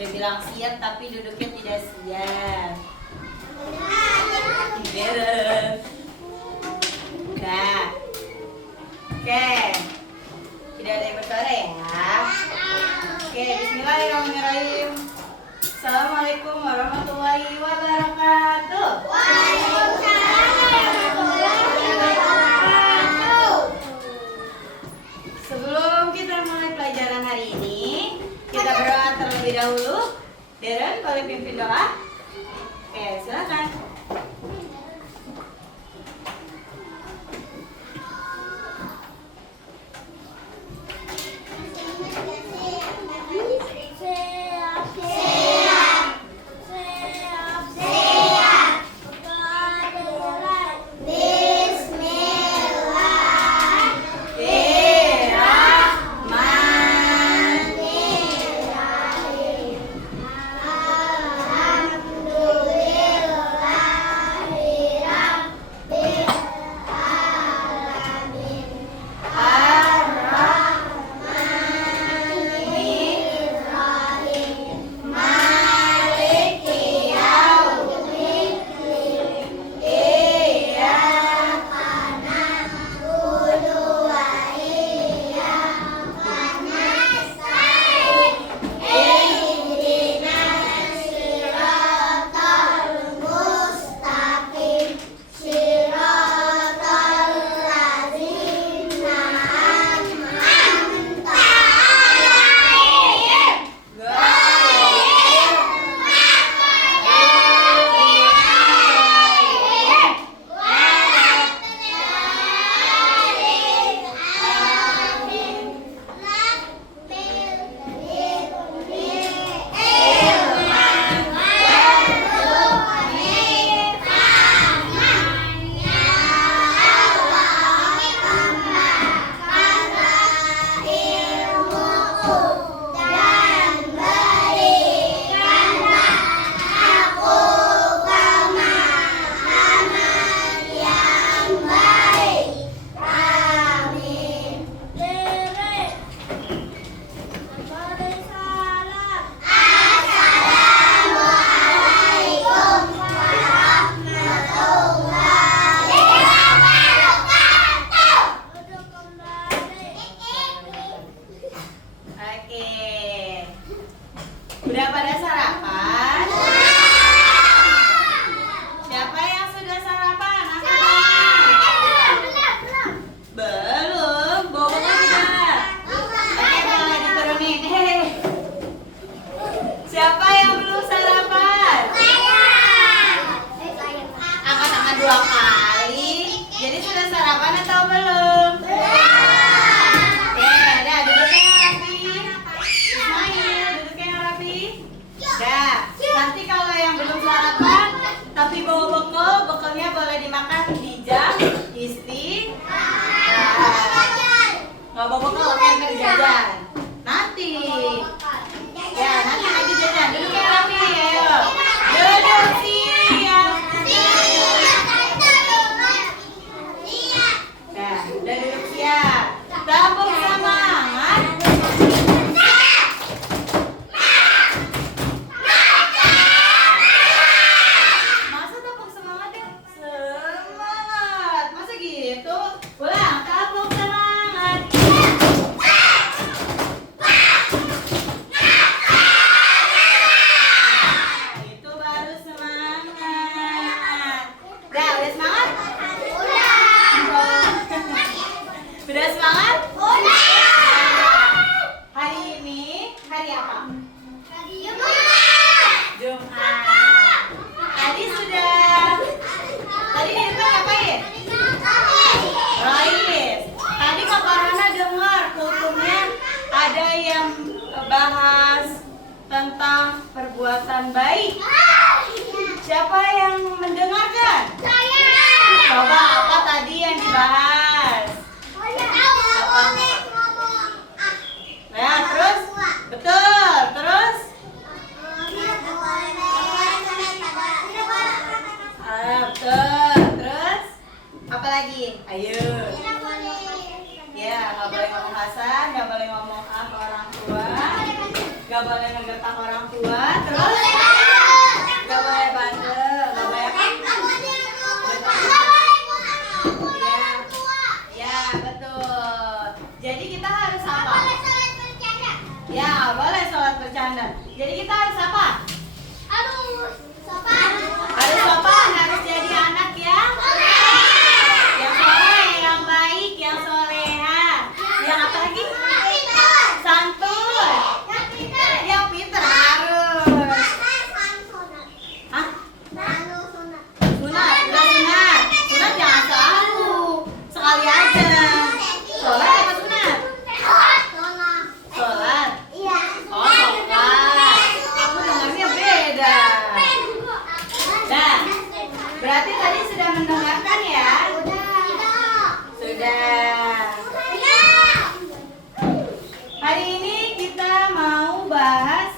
Udah bilang siap tapi duduknya tidak siap. Beres. Udah. Oke. Tidak ada yang bersuara ya. Oke, bismillahirrahmanirrahim. Assalamualaikum warahmatullahi wabarakatuh. Waalaikumsalam warahmatullahi wabarakatuh. Sebelum kita mulai pelajaran hari ini, kita berdoa terlebih dahulu. Darren, boleh pimpin doa? Oke, silakan. Udah pada sarapan? Siapa yang sudah sarapan? Angkat tangan. Belum, bawa udah. Oke, kalau diturunin. Siapa yang belum sarapan? Angkat tangan 2 kali. Jadi sudah sarapan atau belum? Nanti kalau yang belum sarapan tapi bawa bekalnya boleh dimakan di jam istirahat. Nggak bawa bekal kan jajan. Nanti. Ya, nanti lagi jajan. Duduk yang rapi, ayo. Duduk siap. Nah, udah duduk siap. Tepuk semangat. Sudah semangat? Udah. Hari ini hari apa? Hari Jumat. Jumat. Tadi di depan ngapain? Rois. Tadi Kak Farhana dengar kultumnya ada yang bahas tentang perbuatan baik. Siapa yang mendengarkan? Saya. Coba apa tadi yang dibahas? Nah, terus betul, terus betul, terus apa lagi? Ayo. Ya, nggak boleh ngomong kasar, nggak boleh ngomong ke orang tua, nggak Gak boleh ngegertak orang tua. Terus gak boleh bandel. Gak boleh apa? Ya, betul. Jadi kita harus apa? Ya, nggak boleh sholat bercanda. Jadi kita harus apa? Harus sopan, harus jadi anak yang soleh, yang baik, yang soleha. Yang apa lagi? Santun. Yang pintar harus. Hah? Sunat, udah sunat. Sunat jangan selalu. Sekali aja. Sholat apa sunat? Sholat. Oh, sholat. Aku dengarnya beda. Nah, berarti tadi sudah mendengarkan ya? Sudah. Hari ini kita mau bahas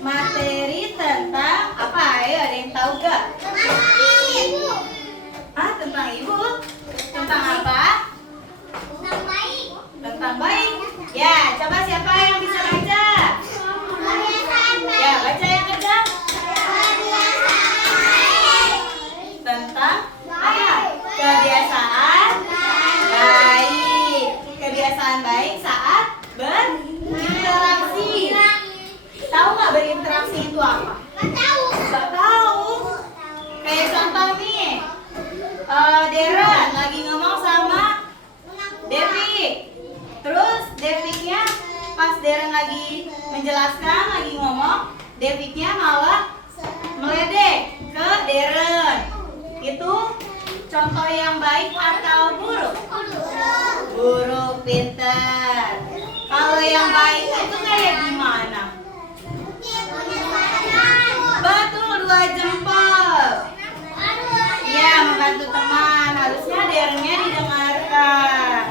materi tentang apa? Ayo, ada yang tahu gak? Ah, tentang ibu? Tentang apa? Tentang baik. Ya, coba siapa yang bisa baca? Ya, baca yang kencang. Tentang apa? Kebiasaan baik. Kebiasaan baik saat berinteraksi. Tahu nggak berinteraksi itu apa? Nggak tahu. Kayak contoh nih, Deren lagi ngomong sama Devi. Terus Deviknya pas Deren lagi menjelaskan, lagi ngomong, Deviknya malah meledek ke Deren. Itu contoh yang baik atau buruk? Buruk, pintar. Kalau yang baik itu kayak gimana? Betul, 2 jempol. Ya, membantu teman. Harusnya Derennya didengarkan.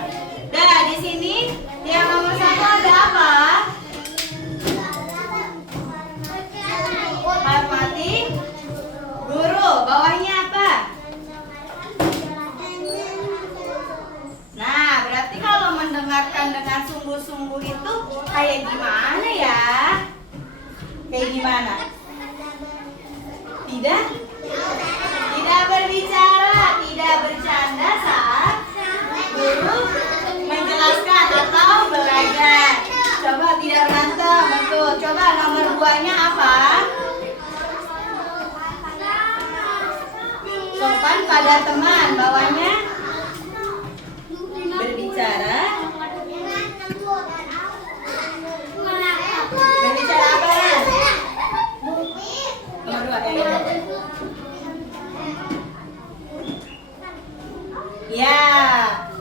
Dah, di sini yang nomor 1 ada apa? Hormati guru. Bawahnya apa? Nah, berarti kalau mendengarkan dengan sungguh-sungguh itu kayak gimana ya? Kayak gimana? Tidak? Tidak berbicara, tidak bercanda saat guru menjelaskan atau belajar. Coba tidak berantem, betul. Coba nomor 2-nya apa? Sopan pada teman. Bawahnya berbicara. Berbicara apa? Nomor 2. Ya,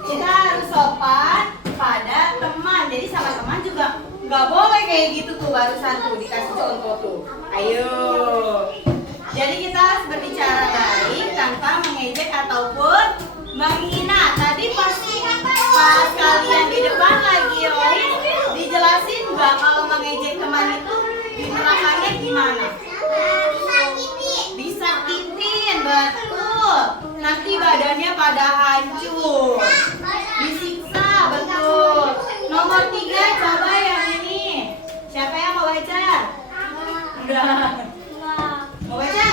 kita harus sopan pada teman. Jadi sama teman juga nggak boleh kayak gitu tuh, barusan tuh dikasih contoh tuh. Ayo. Jadi kita harus berbicara baik tanpa mengejek ataupun menghina. Tadi pas kalian di depan lagi Rohis dijelasin nggak kalau mengejek teman itu tindakannya gimana? Disakitin, betul. Nanti badannya pada hancur. Disiksa, betul. Nomor 3, coba yang ini. Siapa yang mau baca? Udah. Mau baca?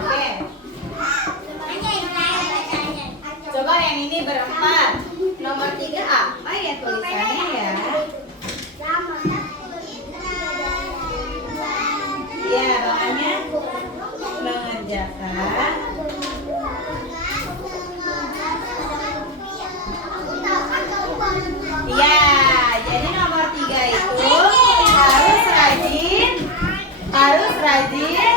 Oke. Coba yang ini berempat. Nomor 3 apa ya tulisannya ya? Ya, bawahnya mengerjakan. Ya, jadi nomor 3 itu harus rajin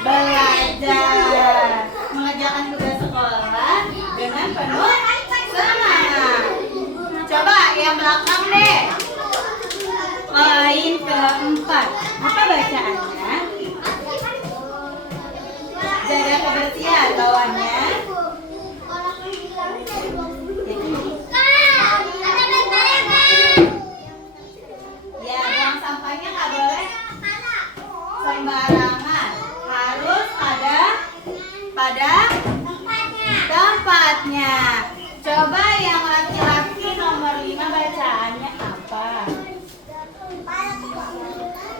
belajar, mengerjakan tugas sekolah dengan penuh semangat. Coba yang belakang deh. Poin keempat, apa bacaannya? Jaga kebersihan. Bawahnya ya, buang sampahnya nggak boleh sembarangan, harus ada pada tempatnya. Coba yang laki-laki nomor 5 bacaannya apa?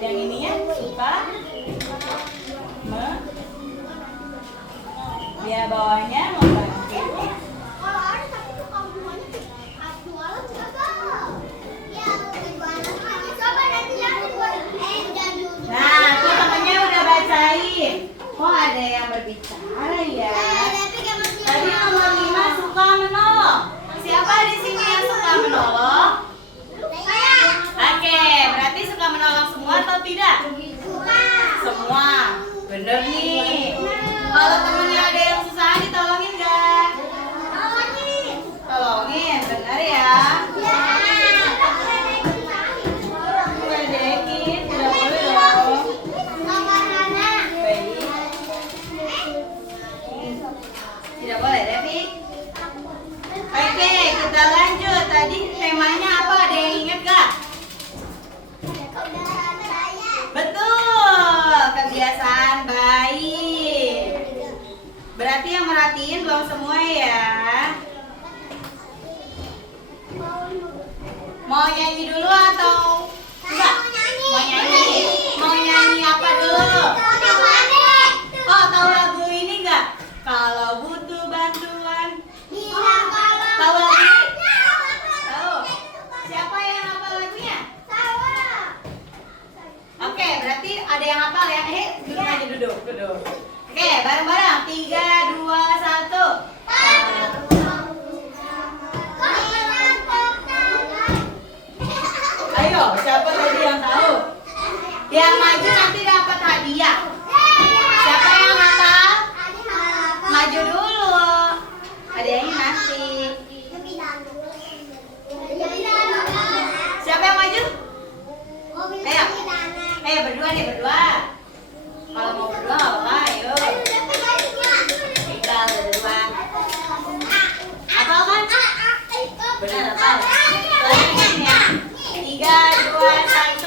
Yang ininya suka dia bawahnya mau bantu. Kalau ada tapi tuh kalau duanya jualan juga gagal. Ya, coba nanti aku buat dan dulu. Nah, tuh temennya udah bacain. Kok ada yang berbicara ya? Tadi nomor 5 suka menolong. Siapa di sini yang suka menolong? Oke, berarti suka menolong semua atau tidak? Semua. Bener nih. Kalau temennya ada yang susah ditolongin nggak? Tolongin, bener ya. Ledekin, tidak boleh dong. Baik. Tidak boleh, Devi. Oke, kita lanjut. Tadi temanya apa? Ada yang ingat gak? Betul, kebiasaan baik. Berarti yang merhatiin belum semua ya. Mau nyanyi dulu atau enggak? Mau nyanyi. Mau nyanyi apa dulu? Oh, tahu lagu ini enggak? Kalau butuh bantuan. Tahu lagu ini? Tahu. Siapa yang hafal lagunya? Oke, berarti ada yang hafal ya. Duduk aja, duduk. Oke, bareng-bareng. 3, 2, 1. Ayo, siapa tadi yang tahu? Yang maju nanti dapat hadiah. Siapa yang hafal? Maju dulu. Hadiahnya nanti. Siapa yang maju? Ayo berdua nih, berdua. Kalau mau berdua nggak apa-apa, ayo. Kita berdua. Hafal kan? Benar, hafal. Lanjutin ya. 3, 2, 1.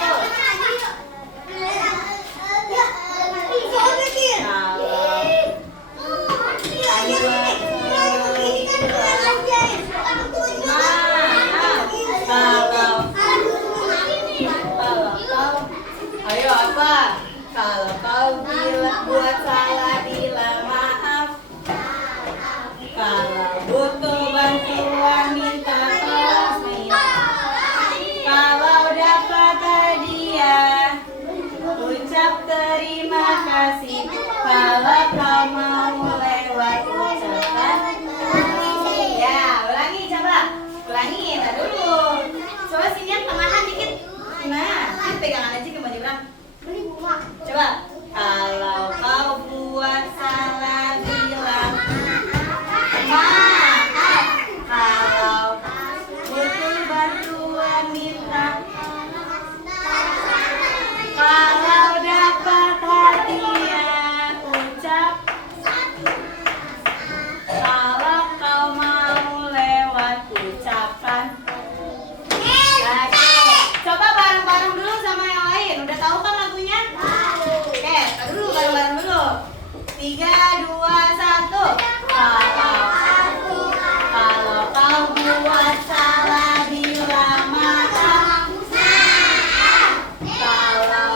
Ayo apa? Kalau kau buat salah bilang maaf. Kalau butuh bantuan minta tolong. Kalau dapat hadiah ucap terima kasih. Kalau kau mau lewat ucapan. Ya, ulangi coba. Ulangi, tar dulu. Coba sini yang tengahan dikit. Nah, pegangan aja ke Mbak Jibran. Coba. Kalau kau buat salah bilang maaf. Kalau butuh bantuan minta. Kalau dapat hadiah ucap. Kalau kau mau lewat ucapan. Oke, coba bareng-bareng dulu sama yang lain. Udah tahu kan lagunya? Oke, tar dulu bareng-bareng dulu. 3, 2, 1. Kalau kau buat salah bilang maaf. Kalau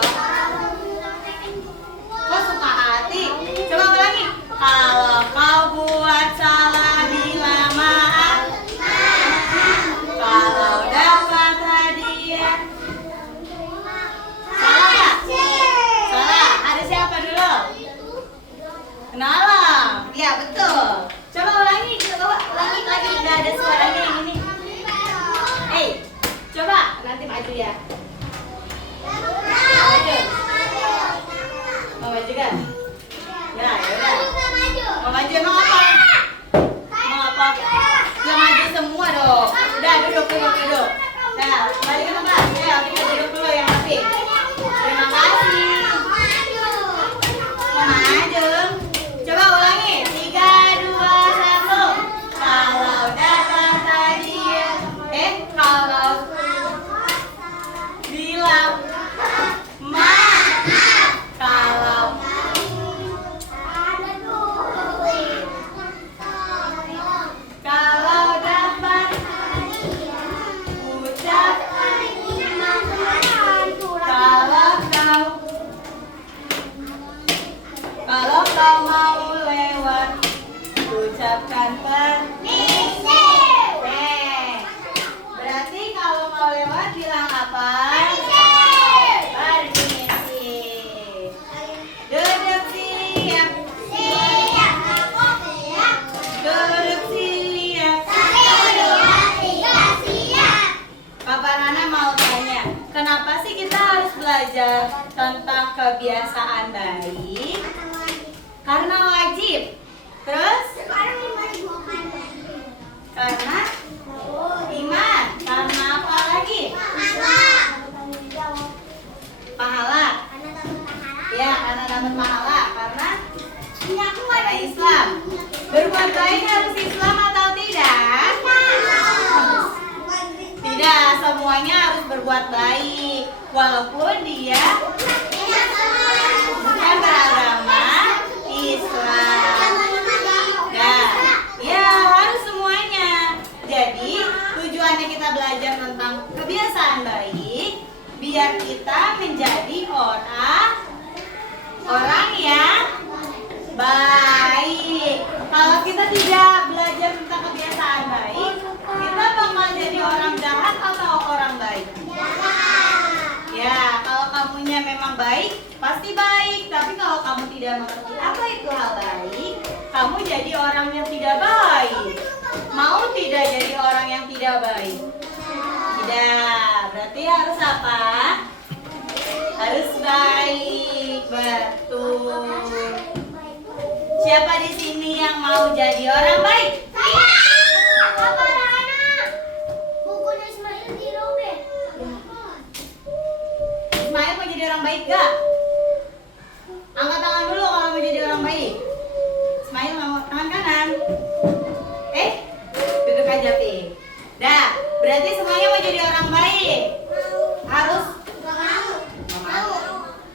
kau suka hati, coba ulangi. Kalau kau buat salah bilang maaf. Kalau dapat hadiah. Salah nggak? Salah. Ada siapa dulu? Kenalan. Ya betul. Coba ulangi. Coba ulangi lagi. Nggak ada suaranya yang ini. Coba nanti maju ya. Maju. Mau maju kan? Ya, yaudah. Mau maju emang apa? Mau apa? Ya maju semua dong. Udah duduk. Nah, balik ke tempat. Ayo kita duduk dulu yang rapi. Terima kasih. Mau maju. Coba ulangi. 3, 2, 1. Kalau dapat hadiah. Kalau bilang maaf. Kalau dapat ucap Kalau kau mau lewat, ucapkan permisi. Berarti kalau mau lewat bilang apa? Permisi. Duduk siap. Duduk siap. Kak Farhana mau tanya, kenapa sih kita harus belajar tentang kebiasaan baik? Karena wajib. Terus? Karena iman. Karena apa lagi? Pahala. Ya, karena dapat pahala. Karena Islam. Berbuat baik harus Islam atau tidak? Tidak, semuanya harus berbuat baik. Walaupun dia bukan beragama Islam. Nah, ya harus semuanya. Jadi tujuannya kita belajar tentang kebiasaan baik biar kita menjadi orang yang baik. Kalau kita tidak belajar tentang kebiasaan baik, kita bakal jadi orang jahat atau orang baik? Ya, kalau kamunya memang baik, pasti baik. Tapi kalau kamu tidak mengerti apa itu hal baik, kamu jadi orang yang tidak baik. Mau tidak jadi orang yang tidak baik? Tidak. Berarti harus apa? Harus baik. Betul. Siapa di sini yang mau jadi orang baik? Saya. Apa anak? Bukunya Ismail dirobek. Ismail mau jadi orang baik gak? Angkat tangan dulu kalau mau jadi orang baik. Ismail mau tangan kanan. Duduk aja Pi. Dah, berarti semuanya mau jadi orang baik.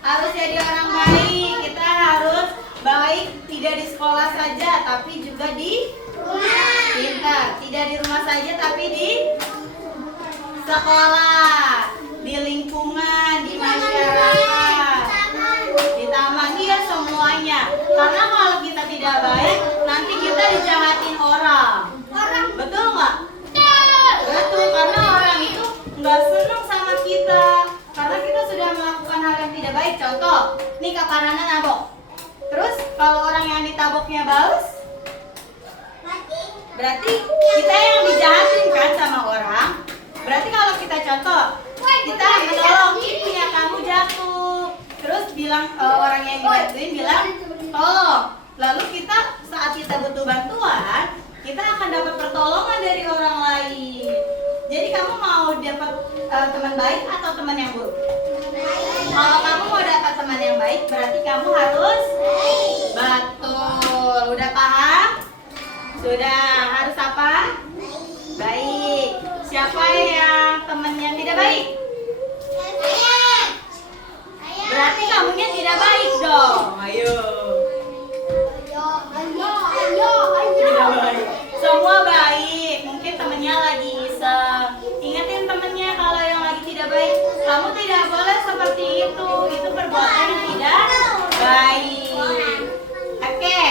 Harus jadi orang baik. Kita harus baik tidak di sekolah saja, tapi juga di rumah. Pintar. Tidak di rumah saja, tapi di sekolah, di lingkungan, di masyarakat, di taman, dia semuanya. Karena kalau kita tidak baik, nanti kita dijahatin orang. Betul nggak? Betul, karena orang itu nggak senang sama kita. Karena kita sudah melakukan hal yang tidak baik. Contoh, nih Kak Farhana nabok. Terus kalau orang yang ditaboknya balas, berarti kita yang dijahatin kan sama orang. Berarti kalau kita contoh, kita menolong ibunya kamu jatuh, terus bilang orang yang dibantuin bilang tolong. Lalu kita saat kita butuh bantuan, kita akan dapat pertolongan dari orang lain. Jadi kamu mau dapat teman baik atau teman yang buruk? Kalau kamu mau dapat teman yang baik, berarti kamu harus betul. Udah paham? Sudah. Harus apa? Baik. Siapa yang teman yang tidak baik? Berarti kamunya tidak baik dong. Ayo. Tidak baik. Semua baik. Mungkin temennya lagi iseng. Ingatin temennya kalau yang lagi tidak baik. Kamu tidak boleh seperti itu. Itu perbuatan yang tidak baik. Oke.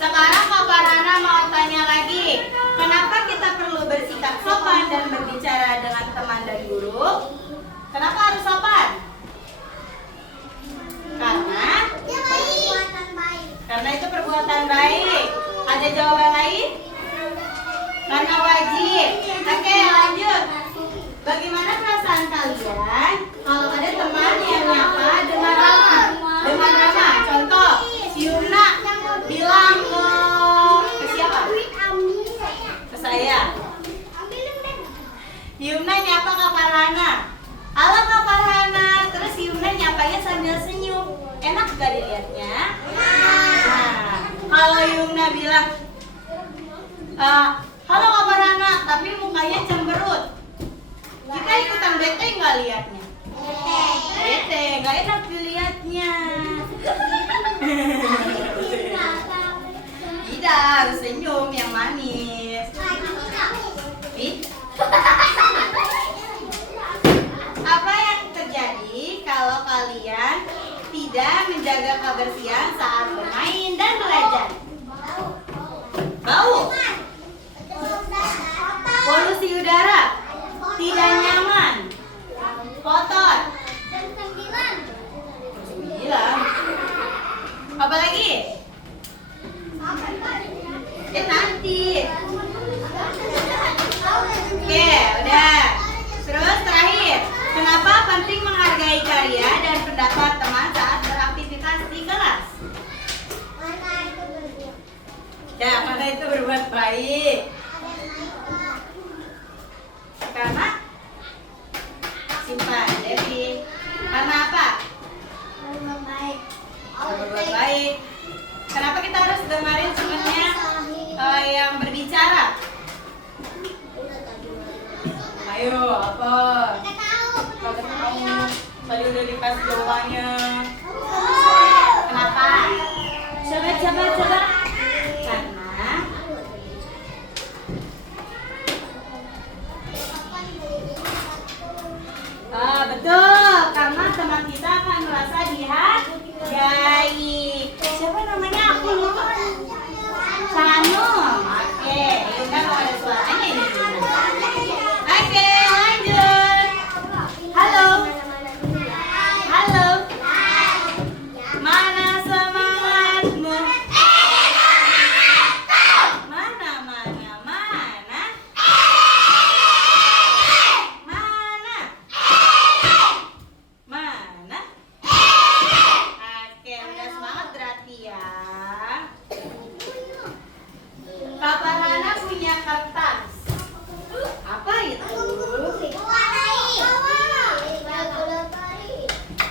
Sekarang Kak Farhana mau tanya lagi. Kenapa kita perlu bersikap sopan dan berbicara dengan teman dan guru? Kenapa harus sopan? Karena itu perbuatan baik. Ada jawaban lain? Karena wajib. Oke, lanjut. Bagaimana perasaan kalian kalau ada teman yang nyapa dengan ramah? Dengan ramah. Contoh, si Yuna bilang ke siapa? Ke saya. Yuna nyapa Kak Farhana. Halo Kak Farhana. Terus Yuna nyapanya sambil senyum. Enak gak dilihatnya? Nah, kalau Yuna bilang halo Kak Farhana, tapi mukanya cemberut, kita ikutan bete nggak liatnya? Bete, nggak enak dilihatnya. Tidak, harus senyum yang manis. menjaga kebersihan saat bermain dan belajar. Bau. Polusi udara. Tidak nyaman. Kotor. 9. Apa lagi? Nanti. Oke, udah. Terus terakhir, kenapa penting menghargai karya dan pendapat teman saat beraktivitas di kelas? Ya, mana itu berbuat baik? Karena simpan, Devi. Karena apa? Berbuat baik. Kenapa kita harus dengerin sebenarnya yang berbicara? Ayo, apa? Kagak tahu. Tadi udah dikasih jawabannya. Kenapa? Coba. Karena betul, karena teman kita akan merasa dihargai. Siapa namanya? Aku lupa. Sanum. Oke, ini kan ada suaranya ini. Oke, lanjut. Halo. Mana semangatmu? Mana? Oke, udah semangat berarti ya. Kak Farhana punya kertas. Apa itu?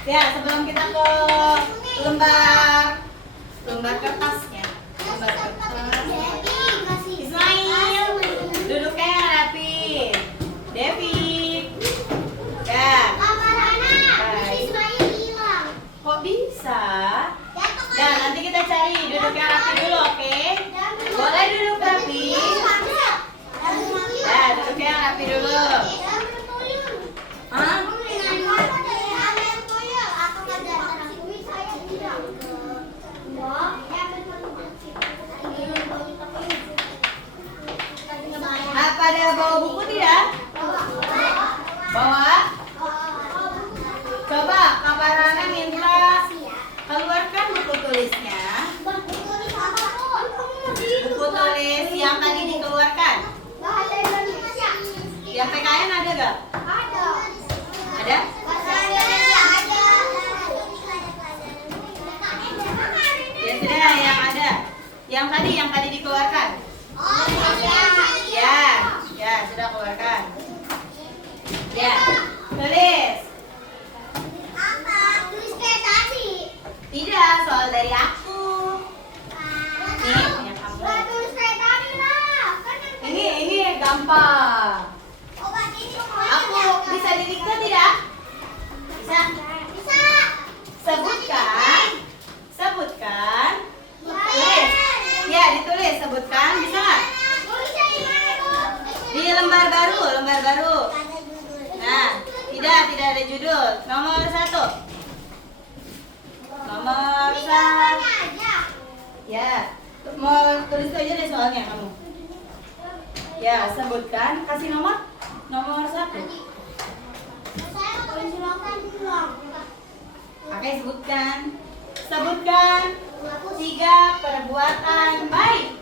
Ya, sebelum kita ke lembar kertasnya. Lembar kertas. Ismail, duduknya rapi. Devi. Ya. Kok bisa? Nah, nanti kita cari duduknya rapi dulu, oke? Boleh duduk rapi. Ya, duduknya rapi dulu. Hah? Apa ada bawa buku tidak? Bawa? Coba Kak Farhana minta keluarkan buku tulisnya. Buku tulis yang tadi dikeluarkan. Yang PKN ada gak? Ada? Ya sudah, yang ada. Yang tadi dikeluarkan. Ya, sudah keluarkan. Ya, tulis. Tidak, soal dari aku. Nih, punya kamu. Ini gampang. Aku bisa didikte tidak? Bisa. Sebutkan. Tulis. Ya, ditulis. Sebutkan. Bisa nggak? Di lembar baru. Nah, tidak ada judul. Nomor 1. Nomor 1. Ya, mau tulis aja deh soalnya kamu. Ya, sebutkan. Kasih nomor 1. Oke, sebutkan 3 perbuatan baik.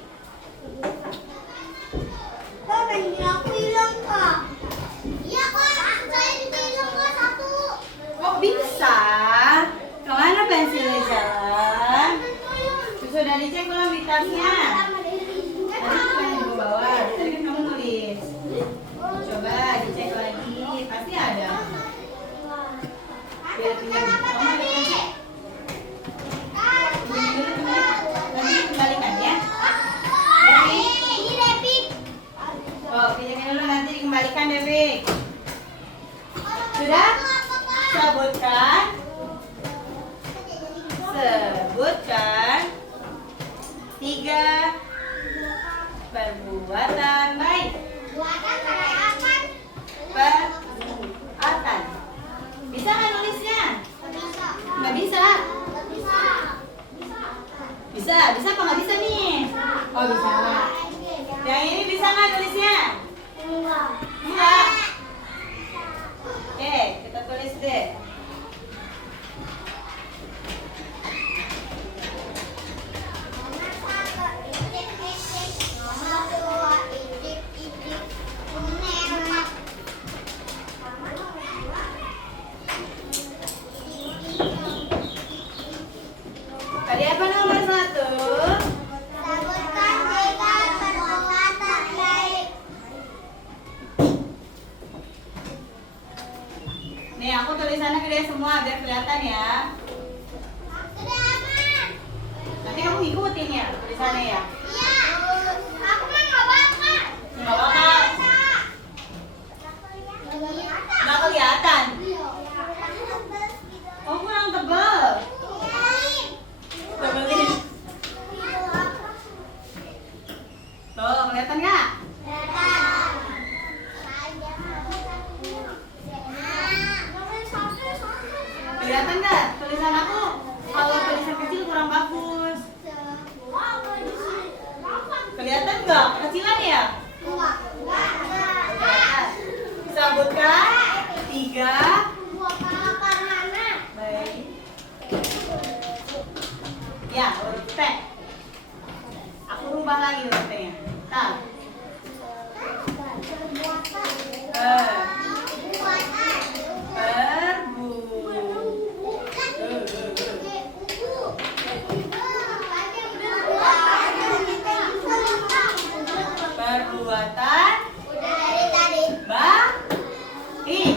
Kok bisa? Kemana pensilnya jalan? Sudah dicek belum di tasnya? Tadi pengen bawa. Tadi kan kamu nulis. Coba dicek lagi, pasti ada. Biar tinggal kamu ada pensil. Kembalikan ya. Oh, pinjamin dulu, nanti dikembalikan Devi. Sudah? Sebutkan 3 perbuatan baik. Perbuatan. Bisa nggak nulisnya? Nggak bisa. Bisa apa nggak bisa nih? Oh bisa. Yang ini bisa nggak tulisnya? Enggak. Oke, kita tulis deh. Tadi apa nomor 1? Sebutkan 3 perbuatan baik. Nih aku tulisannya gede semua biar kelihatan ya. Sudah aman. Nanti kamu ngikutin ya tulisannya ya. Iya. Aku mah nggak bakal. Nggak bakal. Nggak kelihatan. Oh kurang tebal. Tebelin. Tuh kelihatan nggak? Kelihatan nggak tulisan aku? Kalau tulisan kecil kurang bagus. Kelihatan nggak? Kecilan ya? Kelihatan. Sebutkan 3. Baik. Ya, huruf T. Aku rubah lagi huruf T-nya. Nah. Perbuatan baik.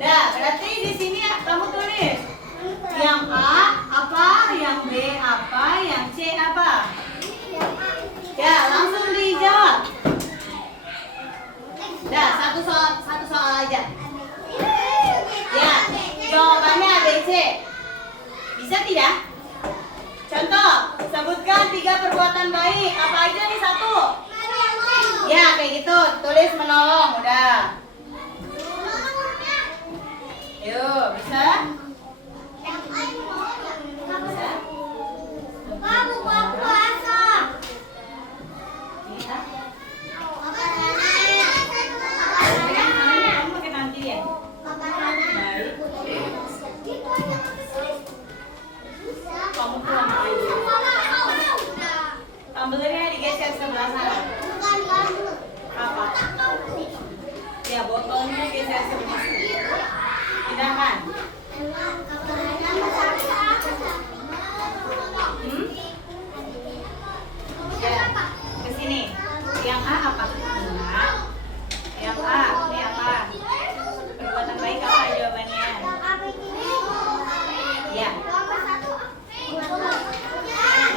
Dah, berarti di sini kamu tulis yang A apa, yang B apa, yang C apa. Ya, langsung dijawab. Dah, satu soal aja. Ya, jawabannya A, B, C. Bisa tidak? Contoh, sebutkan 3 perbuatan baik. Apa aja nih 1? Ya, kayak gitu. Tulis menolong, udah. Yuk, bisa? Bisa? Bisa? Kamu pakai nanti ya? Baik. Kamu pulang aja. Tumblernya digeser sebelah sana. Apa? Ya, botolnya geser sebelah sana. Pindahkan. Ya, ke sini. Yang A apa? Enggak. Yang A, ini apa? Perbuatan baik apa jawabannya? Ya.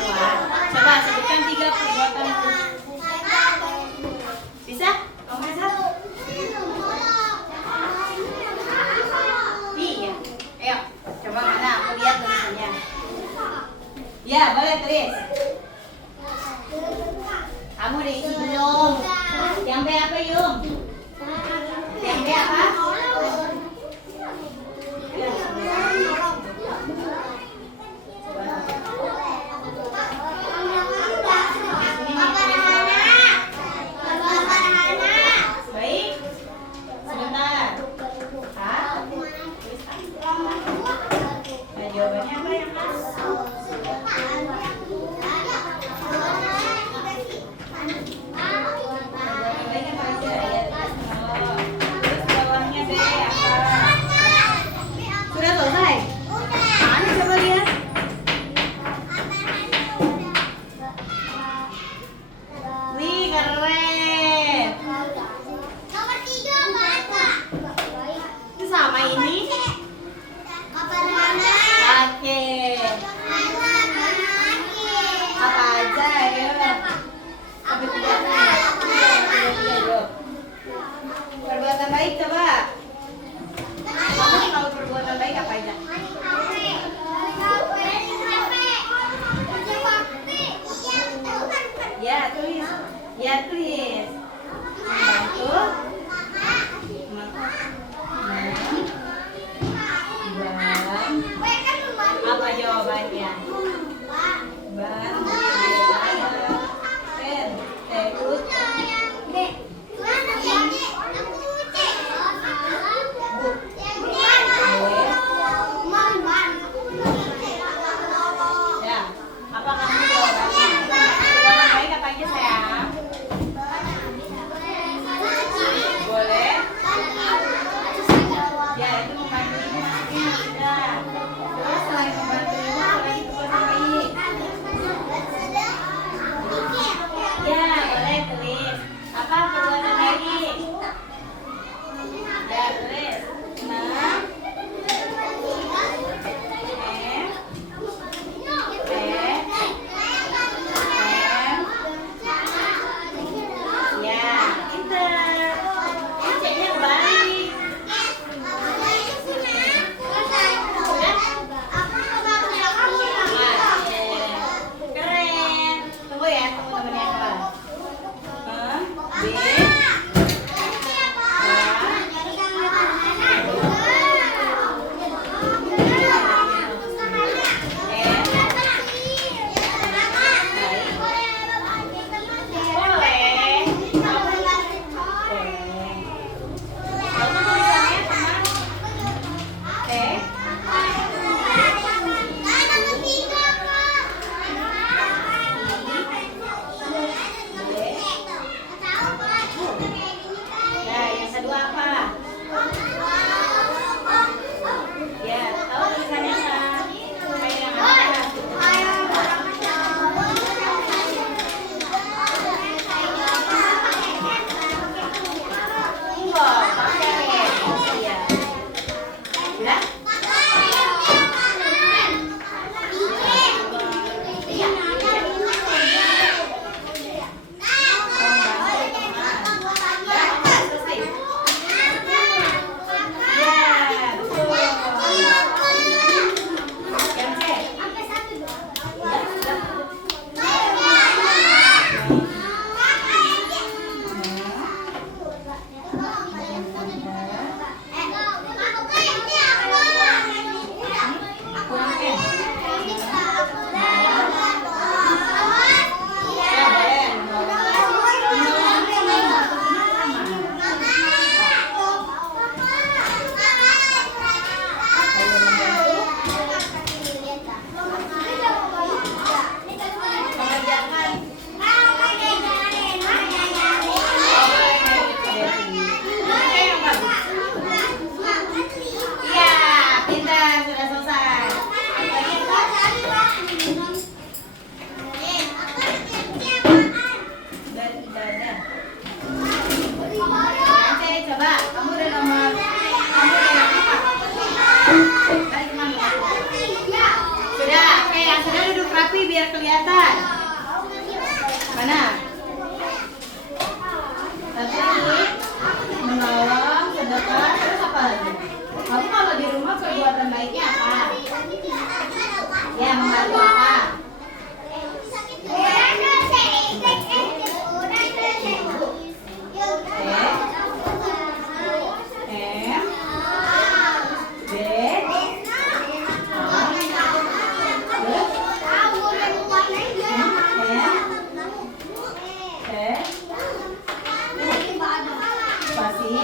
Dua. Coba sebutkan 3 perbuatan. Bisa? Kamu bisa? Iya. Ayo, coba mana? Aku lihat tulisannya. Ya, boleh tulis. Kamu udah isi belum? Yang B apa, Yung? Yang B apa? Baik. Sebentar. Hah? Nah, jawabannya apa yang A? Baik apa aja ya? Terus bawahnya B apa? Sudah selesai? Mana coba lihat? Wih, keren. Nomor 3 apa? Itu sama ini? Oke. Apa aja ya? Apa tiga yuk. Perbuatan baik coba. Kamu tahu perbuatan baik apa aja? Ya tulis. Ya tulis. Membantu. Apa jawabannya?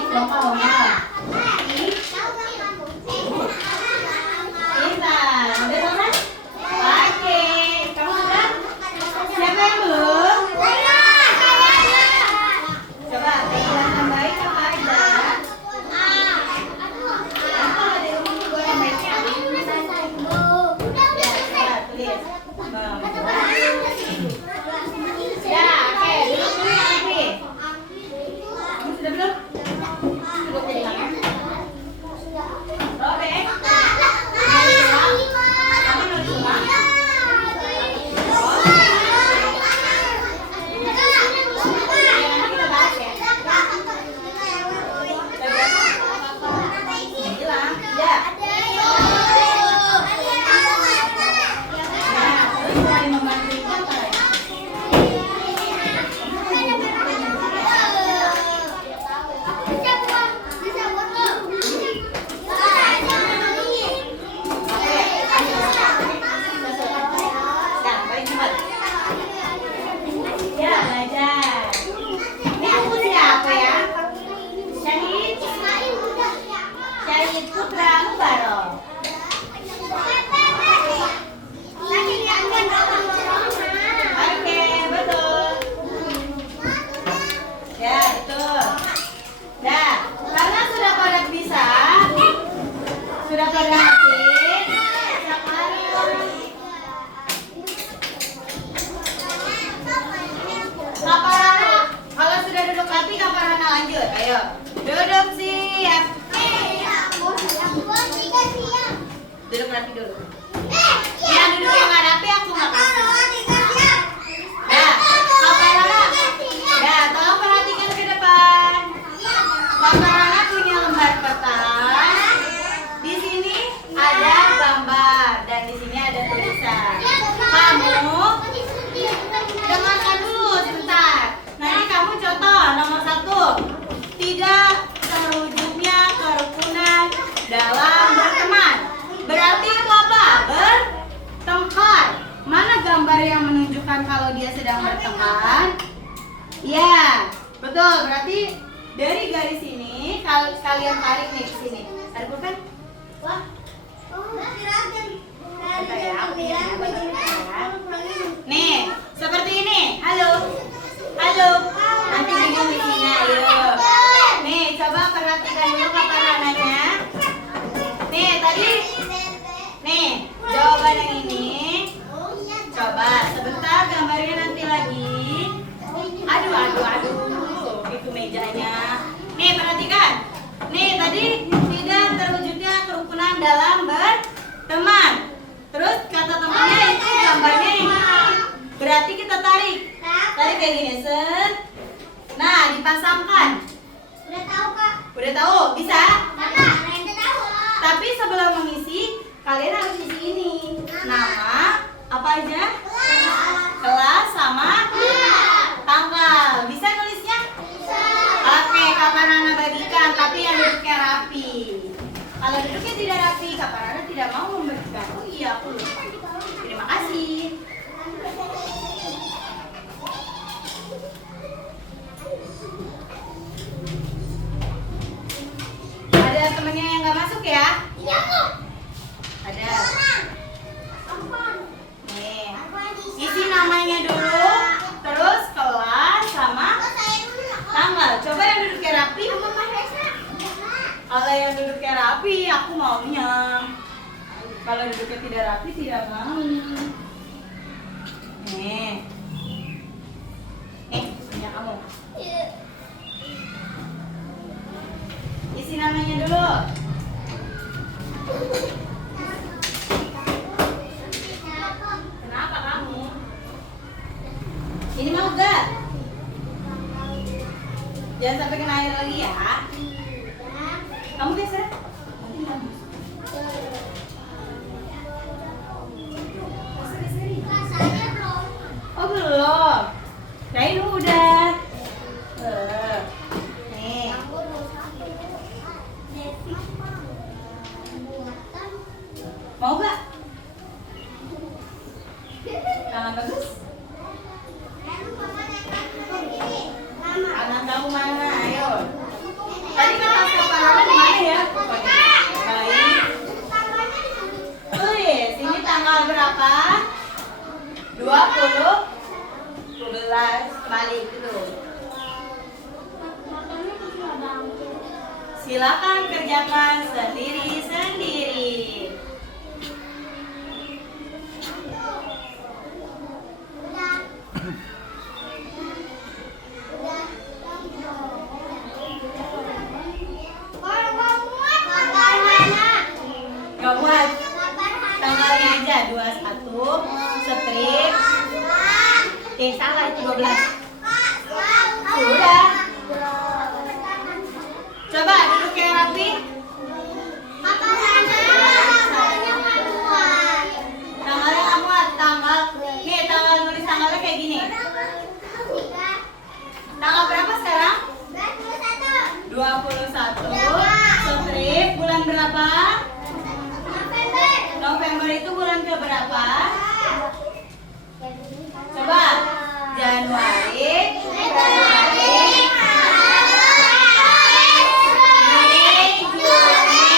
Lokal. Intan, udah selesai? Oke, kamu udah? Siapa yang belum? Coba penjelasan baik apa aja? Apa di rumah gue yang baiknya? Ya, coba tulis. Ya, oke, duduk dulu ya Nafi. Kamu sudah belum? Duduk jadi tangan. Robek. Kamu nulis semua? Bilang, ya. Nah, terus mulai membantu itu apa lagi? Nah, paling cepat. Ya, belajar. Ini aku siapa ya? Syahid Putra Mubarok. Oke, betul. Ya, betul. Nah, karena sudah pada bisa, sudah pada ngerti, Kak Farhana, kalau sudah duduk rapi, Kak Farhana lanjut. Ayo, duduk siap. Duduk rapi dulu. Yang duduk yang nggak rapi, aku nggak kasih. Nah, Kak Farhana, nah, tolong perhatikan ke depan. Kak Farhana punya lembar kertas. Di sini ada gambar dan di sini ada tulisan. Kamu dengarkan dulu sebentar. Nanti kamu contoh nomor 1. Tidak terwujudnya kerukunan dalam berteman. Berarti itu apa? Bertengkar. Mana gambar yang menunjukkan kalau dia sedang bertengkar? Ya, betul. Berarti dari garis ini kalau kalian tarik nih ke sini. Ada pulpen? Wah. Nih, seperti ini. Halo. Halo. Nanti bingung di sini. Ayo. Nih, coba perhatikan dulu Kak Farhananya. Nih, tadi. Nih, jawaban yang ini. Coba sebentar gambarnya nanti lagi. Aduh. Itu mejanya. Nih, perhatikan. Nih, tadi tidak terwujudnya kerukunan dalam berteman. Terus kata temannya itu gambarnya ini. Berarti kita tarik. Tarik kayak gini, set. Nah, dipasangkan. Udah tahu, Kak? Udah tahu? Bisa? Udah tahu. Tapi sebelum mengisi, kalian harus isi ini. Nama, apa aja? Kelas sama tanggal. Bisa nulisnya? Oke, Kak Farhana bagikan, tapi yang duduknya rapi. Kalau duduknya tidak rapi, Kak Farhana tidak mau membagikan. Oh iya, aku lupa. Terima kasih. Ada temennya yang nggak masuk ya? Iya, Bu. Ada. Nih, isi namanya dulu, terus kelas sama tanggal. Coba yang duduknya rapi. Kalau yang duduknya rapi, aku maunya. Kalau duduknya tidak rapi, tidak mau. Nih, punya kamu. Isi namanya dulu. Kenapa kamu? Ini mau gak? Jangan sampai kena air lagi ya. Kamu geser. Nanti kamu. Oh belum. Kirain udah. Nih. Mau gak? Tangan bagus? Tangan kamu mana? Ayo. Tadi kan Silakan kerjakan sendiri-sendiri. Gak muat. Tanggalnya aja 21 strip. Salah itu 12. Sudah. Coba duduk yang rapi. Tanggalnya nggak muat. Nih tanggal nulis tanggalnya kayak gini. Tanggal berapa sekarang? 21. Strip bulan berapa? November itu bulan ke berapa? Coba. Januari, Februari, Mei, Juni.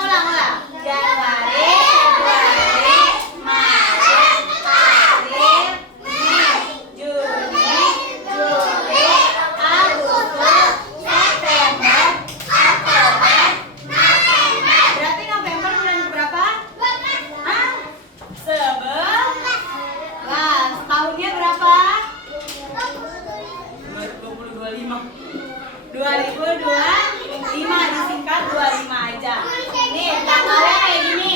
Ulang. Januari, Februari, Maret, April, Mei, Juni, Juli, Agustus, September, Oktober, November. Berarti November bulan berapa? Hah? 11. Tahunnya berapa? 2025 disingkat 25 aja. Nih tanggalnya kayak gini.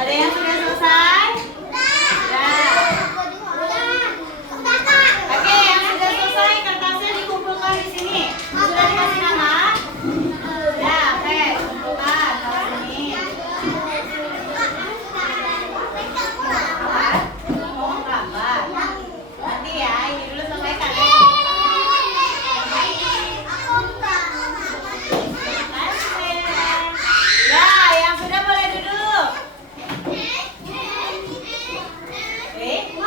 Ada yang sudah selesai? Oke, yang sudah selesai kertasnya dikumpulkan di sini. Sudah dikasih nama? Ya, oke, kumpulkan taruh sini. Gambar? Oh, gambar. Nanti ya, ini dulu selesaikan ya. Ya, yang sudah boleh duduk.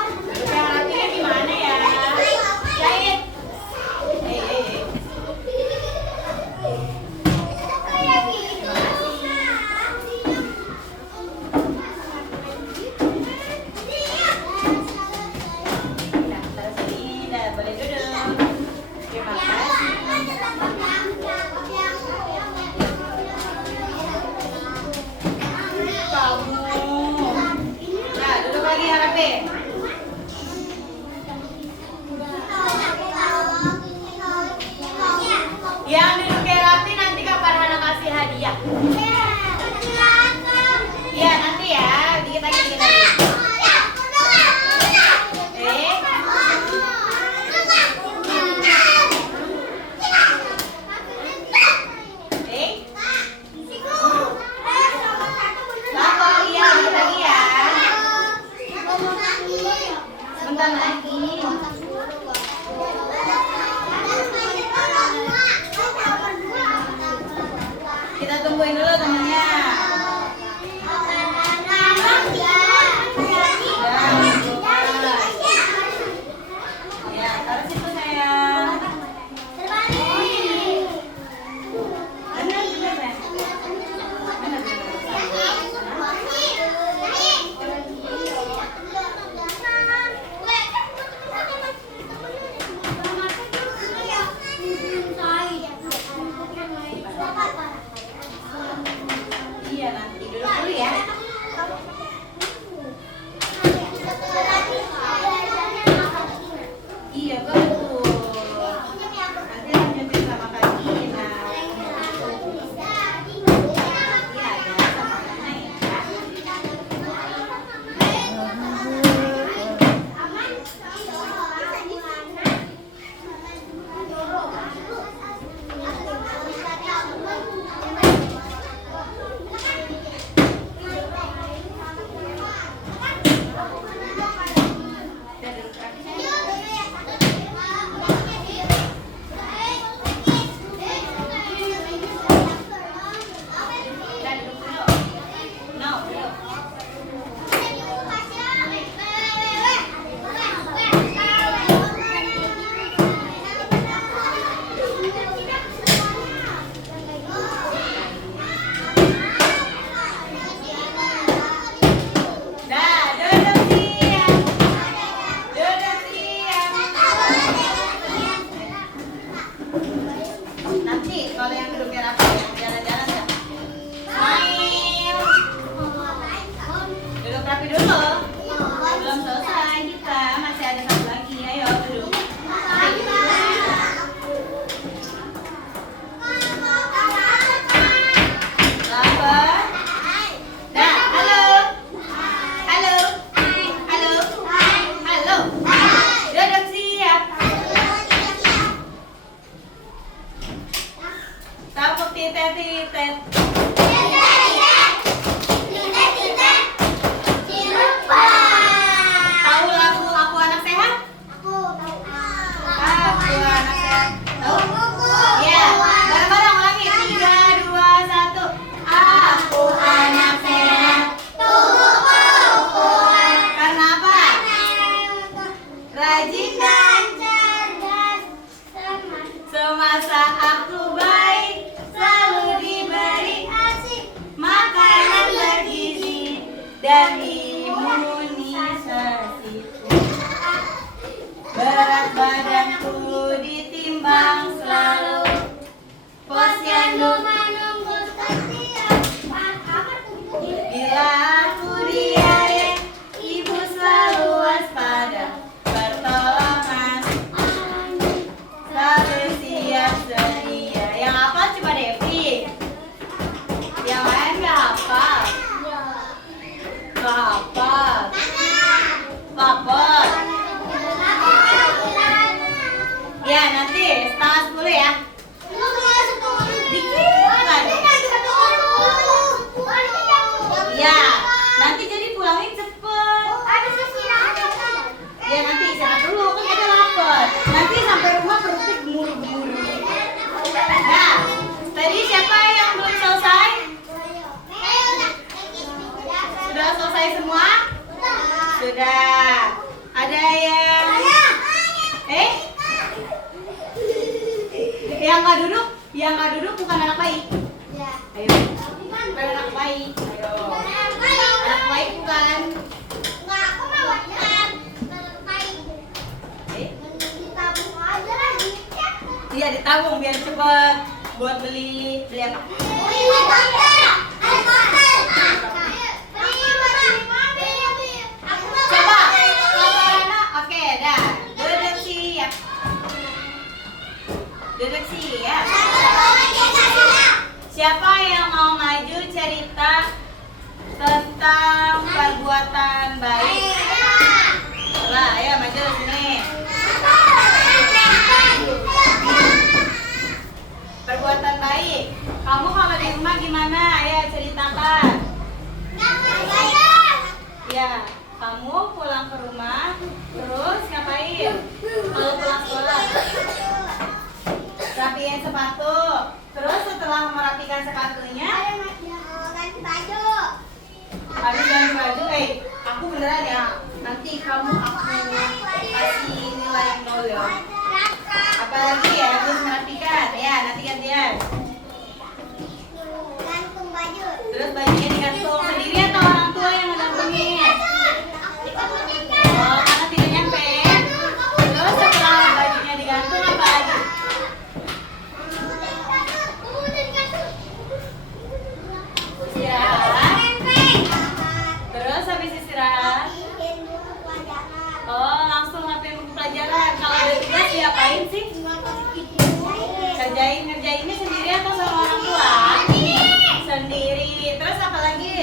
Duduk yang rapinya gimana ya? Jahit. Nah, taruh sini, dah boleh duduk. Terima kasih. Kamu. Nah, duduk lagi yang rapi. Yang duduk kayak rapi nanti Kak Farhana kasih hadiah. Iya, nanti ya. Dikit lagi. Lapor, iya, dikit lagi ya. Sebentar lagi. Kita tungguin dulu temennya. Ya, taruh situ sayang. Benar. titet. Tahu lagu Aku Anak Sehat? Aku Anak Sehat. Tahu? Ya, bareng-bareng lagi. 3, 2, 1. Aku anak sehat. Karena apa? Rajin dan semasa aku baik, selalu diberi ASI, makanan bergizi dan imunisasi. Berat badanku ditimbang selalu, posyandu bila aku diare, ibu selalu waspada, pertolongan selalu siap sedia. Yang hafal cuma Devi, yang lain gak hafal. Gak hafal. Lapor. Ya nanti setengah 10 ya. Dikit lagi. Ya, nanti jadi pulangin cepet. Ya nanti istirahat dulu, kan kita lapar. Nanti sampai rumah perutnya gemuruh-gemuruh. Nah, tadi siapa yang belum selesai? Sudah selesai semua? Sudah. Ada yang yang nggak duduk? Yang nggak duduk bukan anak baik. Ayo, bukan anak baik. Ayo, anak baik bukan. Iya ditabung biar cepet buat beli apa? Coba kalau anak, oke dah. Duduk siap. Duduk siap. Siapa yang mau maju cerita tentang perbuatan baik? Lah, ayo maju sini. Perbuatan baik. Kamu kalau di rumah gimana? Ayo ceritakan. Ya, kamu pulang ke rumah, terus ngapain? Kalau pulang sekolah, rapiin sepatu. Terus setelah merapikan sepatunya, habis ganti baju, aku beneran ya. Nanti kamu aku kasih nilai 0 ya. Apalagi ya, habis merapikan. Ya, nanti gantian. Terus bajunya digantung sendiri atau orang tua yang ngegantungin? Oh, karena tidak nyampe. Terus setelah bajunya digantung apa lagi? Istirahat. Terus habis istirahat, oh langsung ngapain buku pelajaran. Kalau ada tugas diapain sih? Ngerjainnya sendiri atau sama orang tua? Sendiri. Terus apa lagi?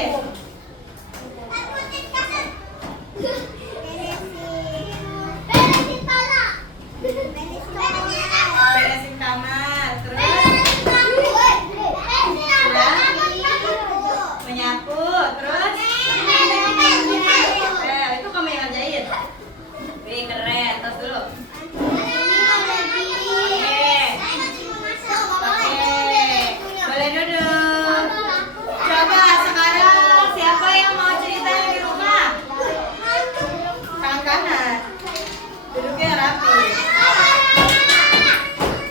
Beresin kamar. Terus menyapu. Terus itu kamu yang ngerjain. Wih keren. Terus dulu. Boleh duduk. Coba sekarang siapa yang mau cerita di rumah? Tangan kanan. Duduknya rapi.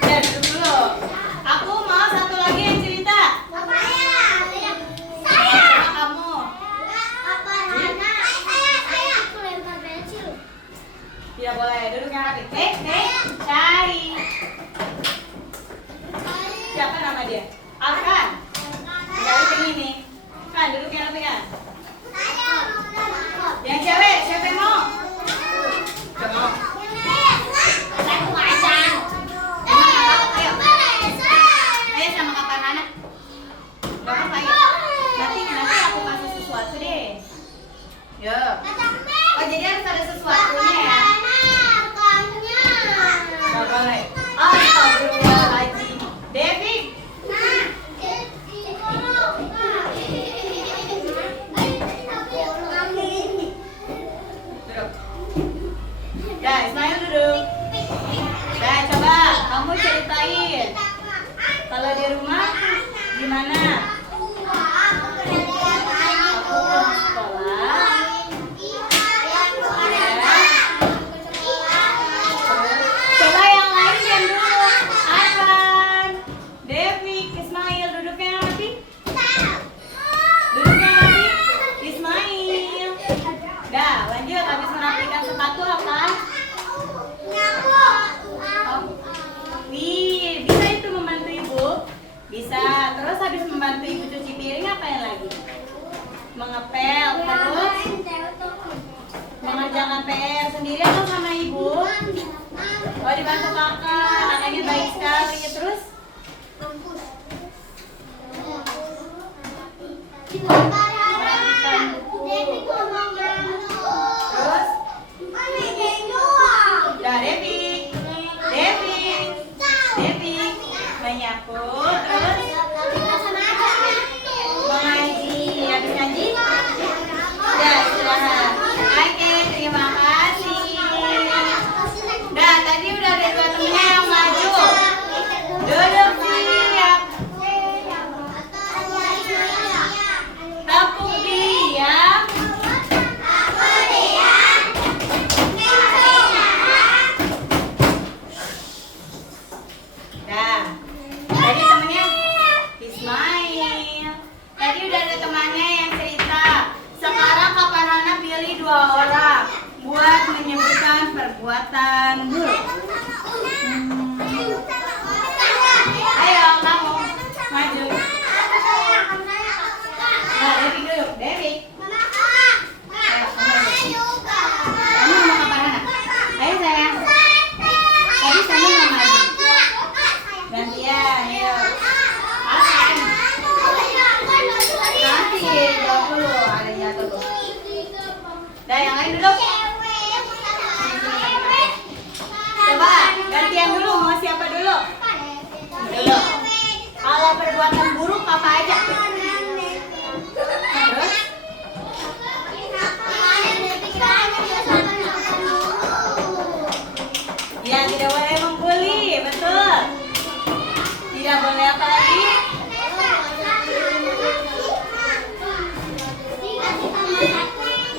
Ya duduk dulu. Aku mau satu lagi yang cerita. Sama kamu. Ya boleh. Duduknya rapi. Cari. Siapa nama dia? Arkan. Cari sini nih. Kan duduknya rapi kan? Yang cewek, siapa yang mau? Gak mau. Ayo sama kakak Nana. Gak apa-apa ya. Nanti aku kasih sesuatu deh. Yo. Oh jadi harus ada sesuatunya ya? Gak boleh. Astagfirullahaladzim. Devi. Ismail duduk. Dah, coba kamu ceritain. Kalau di rumah gimana? Coba yang lain diam dulu. Arfan, Devi, Ismail duduknya rapi. Duduknya rapi. Ismail. Dah, lanjut. Habis merapikan sepatu apa? Wih, bisa itu membantu ibu? Bisa. Terus habis membantu ibu cuci piring ngapain lagi? Mengepel. Terus mengerjakan PR sendiri atau sama ibu? Oh, dibantu kakak. Anaknya baik sekali. Terus? Merapikan buku. Terus? Dah, Devi. Devi menyapu. Terus? Mengaji. Habis ngaji? Udah, istirahat. Oke, terima kasih. Dah, tadi udah ada dua temennya yang maju. Duduk siap. Tepuk diam. Dah. Tadi temennya Ismail. Tadi udah ada temannya yang cerita. Sekarang Kak Farhana pilih 2 orang buat menyebutkan perbuatan buruk. Ayo kamu maju. Nah, Devi duduk. Devi. Ayo kamu maju. Kamu sama Kak Farhana. Ayo sayang. Tadi saya mau maju. Gantian, ayo. Akan. Nanti jawab dulu. Ada yang jatuh tuh. Dah, yang lain duduk. Coba gantian dulu. Mau siapa dulu? Dulu. Kalau perbuatan buruk apa aja? Terus? Ya, tidak boleh membuli, betul. Tidak boleh apa lagi?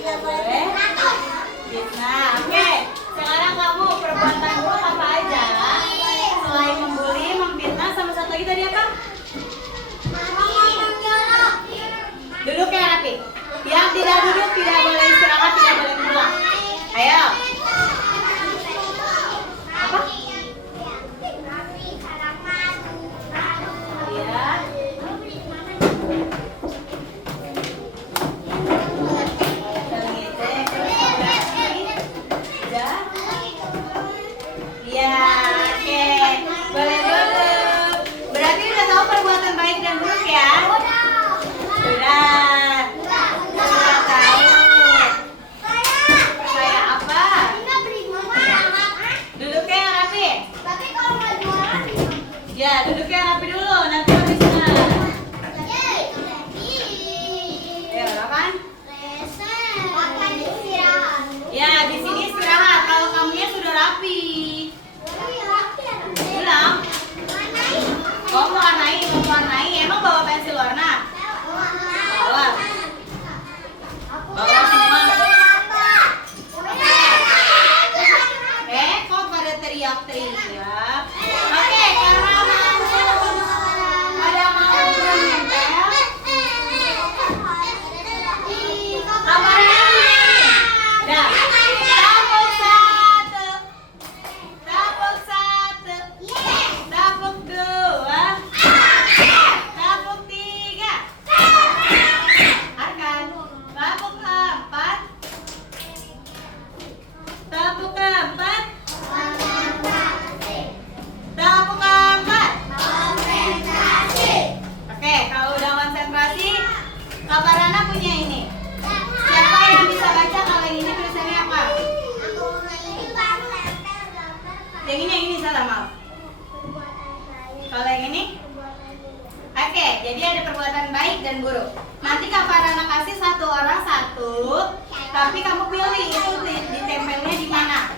Tidak boleh. Nah, oke. Sekarang kamu perbuatan buruk apa aja? Selain membuli, memfitnah, sama satu lagi tadi apa? Duduk ya rapi. Yang tidak duduk tidak boleh istirahat, tidak boleh pulang. Ayo. Apa? Iya. Iya, oke. Boleh duduk. Berarti udah tahu perbuatan baik dan buruk ya? Sudah. Sudah tahu. Kayak apa? Duduknya yang rapi. Ya, duduknya yang rapi dulu. Nanti habisnya. Ayo, makan. Ya, di sini istirahat. Kalau kamunya sudah rapi. Bilang. Kamu mau warnai. Emang bawa pensil warna? Bawa. Bawa semua. Kok pada teriak-teriak? Oke, karena ada mau menempel. Kamarnya ini. Dah. Tapuk 1. Tapuk 1. Tapuk 2. Tapuk 3. Arkan. Tapuk 4. Tapuk 4. Tapuk 4. Oke, kalau udah konsentrasi, Kak Farhana punya ini. Siapa yang bisa baca kalau yang ini tulisannya apa? Yang ini salah, maaf. Kalau yang ini? Oke, jadi ada perbuatan baik dan buruk. Nanti Kak Farhana kasih 1 orang 1, tapi kamu pilih itu ditempelnya di mana.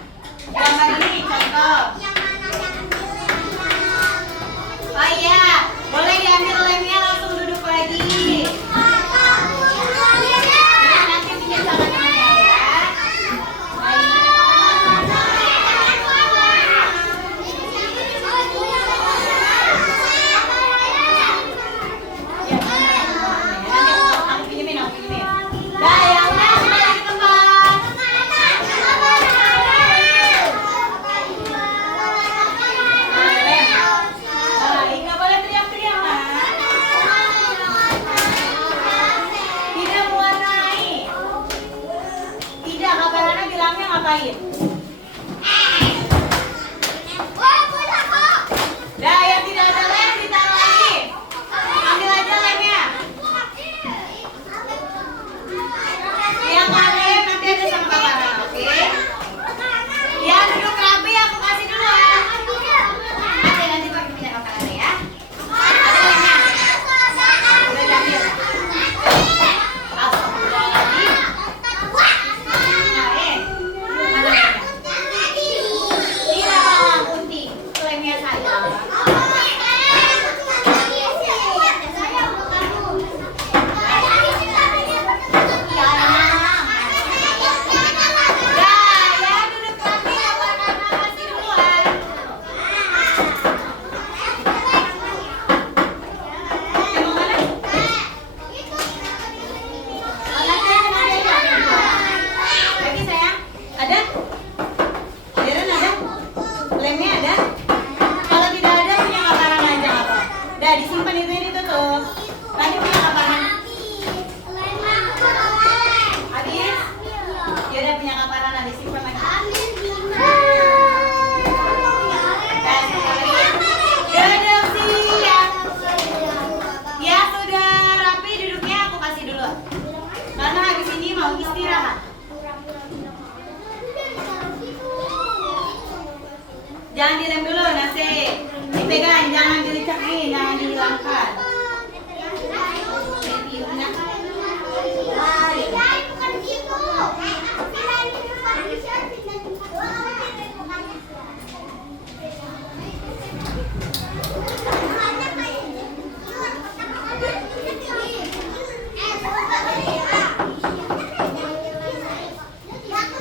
Jangan dilem dulu nasi. Dipegang, jangan dilecakin, jangan dihilangkan.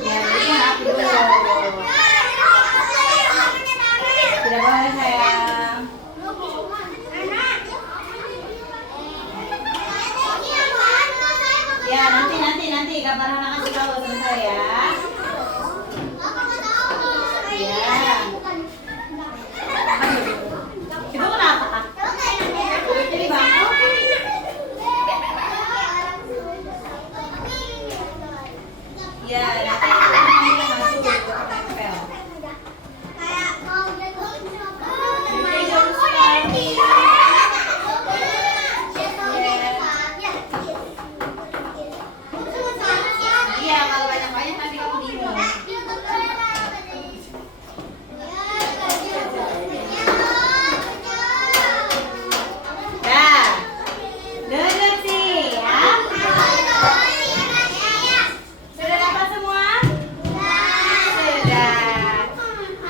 Ya, ini rapi dulu. Tidak boleh sayang. Ya, nanti kapan anak kasih tahu sama saya. Ya. Itu kenapa? Jadi bangku. Ya, nanti kita masuk ke tempel. Iya, kalau banyak-banyak nanti kamu bingung. Dah, duduk sih ya. Sudah dapat semua? Sudah.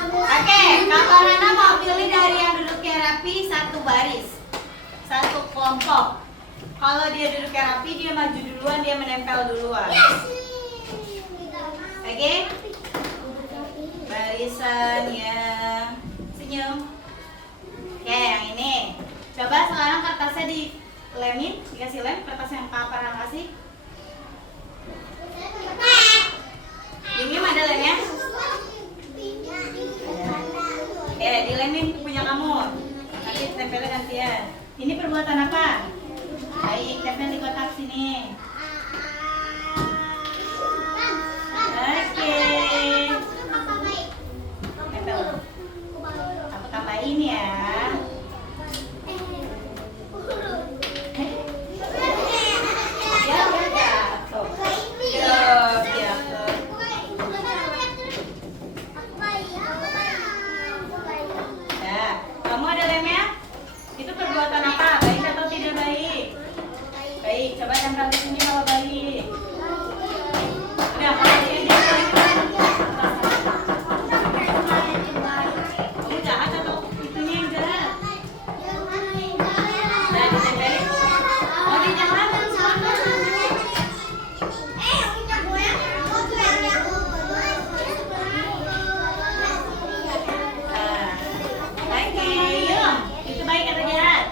Oke, Kakak Rana mau pilih dari yang duduknya rapi satu baris, satu kelompok. Kalau dia duduknya rapi, dia maju duluan, dia menempel duluan. Oke? Barisan yang senyum. Oke, yang ini. Coba sekarang kertasnya dilemin, dikasih lem, kertas yang Kakak Rana kasih. Ini ada lemnya? Dilemin punya kamu. Nanti tempelnya gantian. Ini perbuatan apa? Baik, tempel di kotak sini. Oke. Tempel. Aku tambahin ya. Ya udah. Tuh. Ya. Nah, kamu ada lemnya? Itu perbuatan apa? Baik atau tidak baik? Baik, coba tempel di sini kalau baik. Udah, kalau dia kamu jahat atau itunya yang jahat? Nah, ditempelin. Oh, dia jahat. Oke, yuk. Itu baik atau jahat?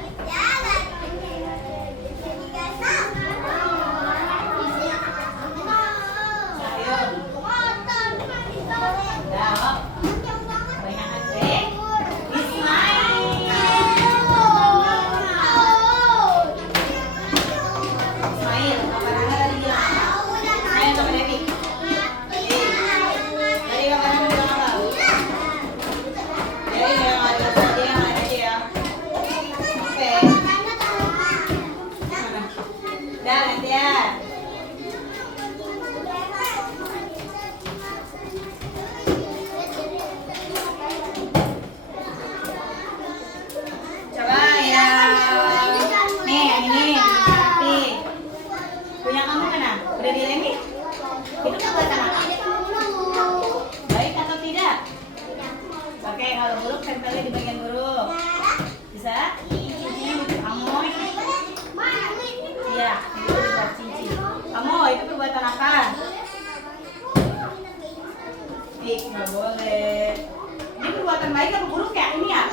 Tempelnya di bagian buruk. Bisa? Cincinnya butuh kamu. Iya, itu dibuat cincin. Kamu, itu perbuatan apa? Nggak boleh. Ini perbuatan baik atau buruk ya? Ini ya?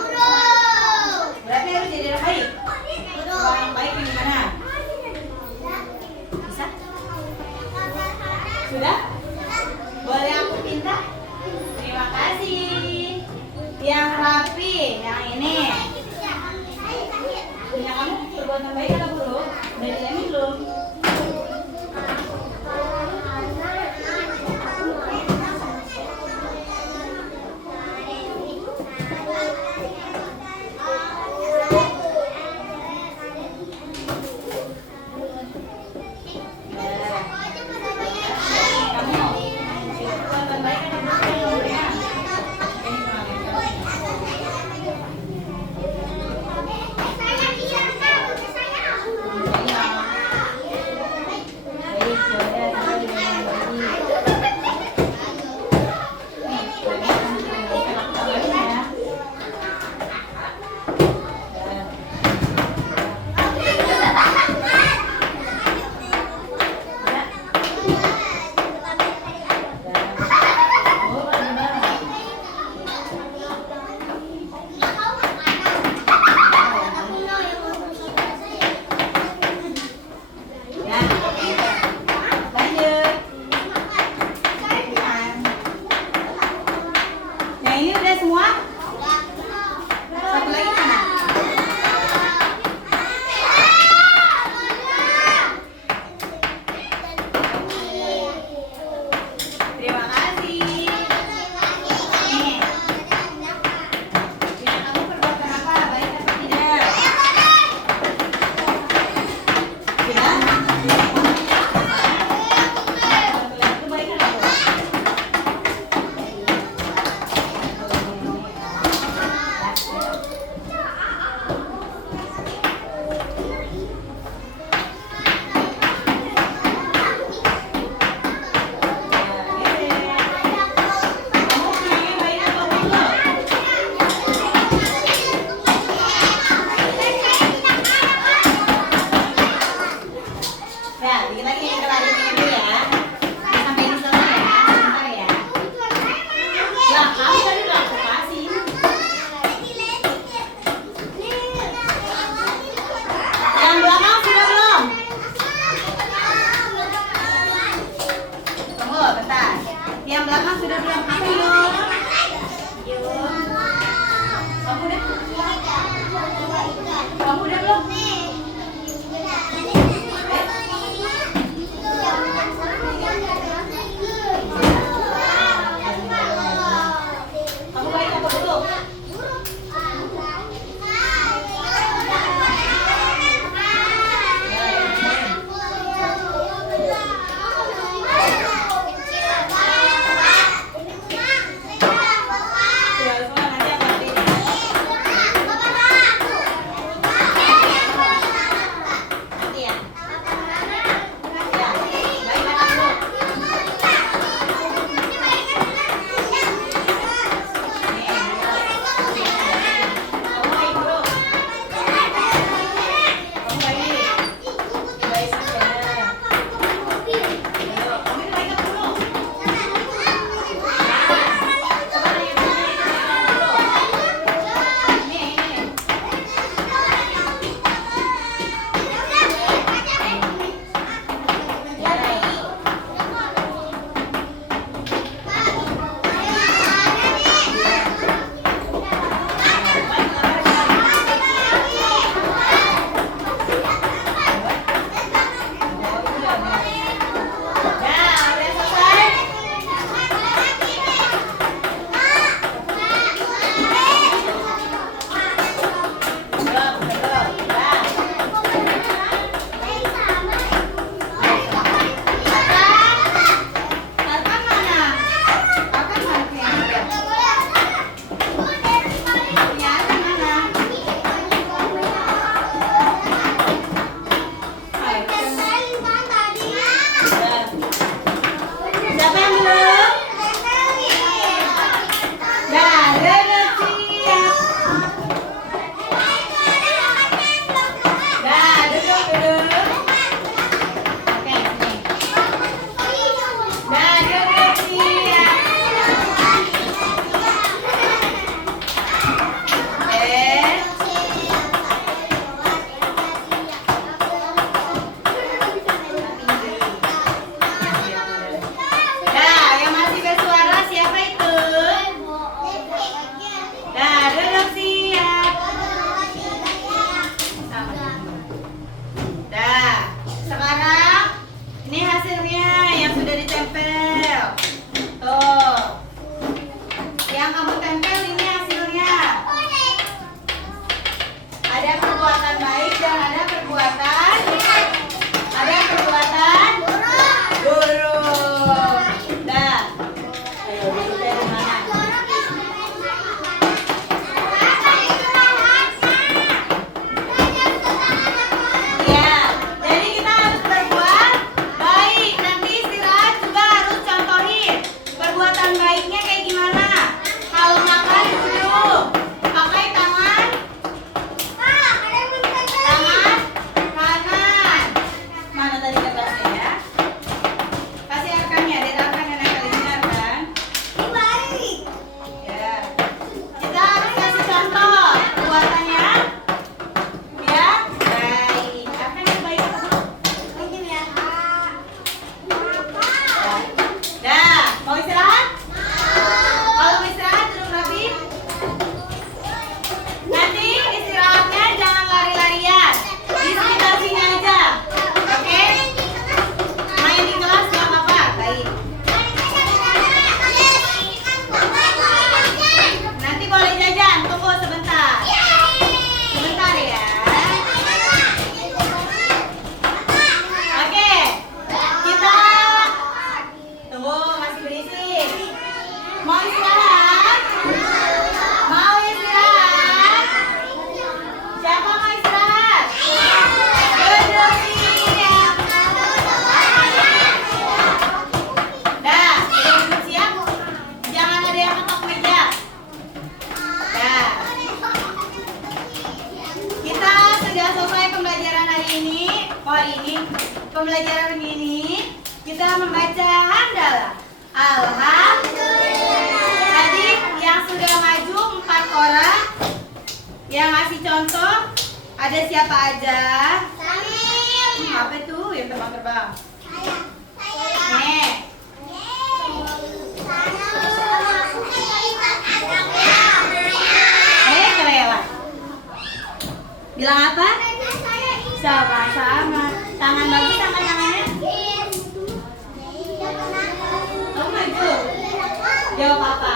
Berarti harus jadi orang baik. Orang baik yang gimana? Bisa? Sudah? Boleh aku pinta? Terima kasih. Yang rapi, yang ini. Punya kamu perbuatan baik atau buruk? Udah dilemin belum? Kamu perbuatan baik atau buruk? semua? Satu lagi mana? Terima kasih. Nih, ya, kamu perbuatan apa? Baik atau tidak? Ya? Kebaikan apa? pembelajaran ini kita membaca hamdalah. Alhamdulillah. Tadi yang sudah maju 4 orang yang ngasih contoh ada siapa aja? Apa itu yang terbang-terbang? Nih. Kelewat. Bilang apa? Sama-sama. Tangan bagus, tangannya. Oh, maju. Jawab apa?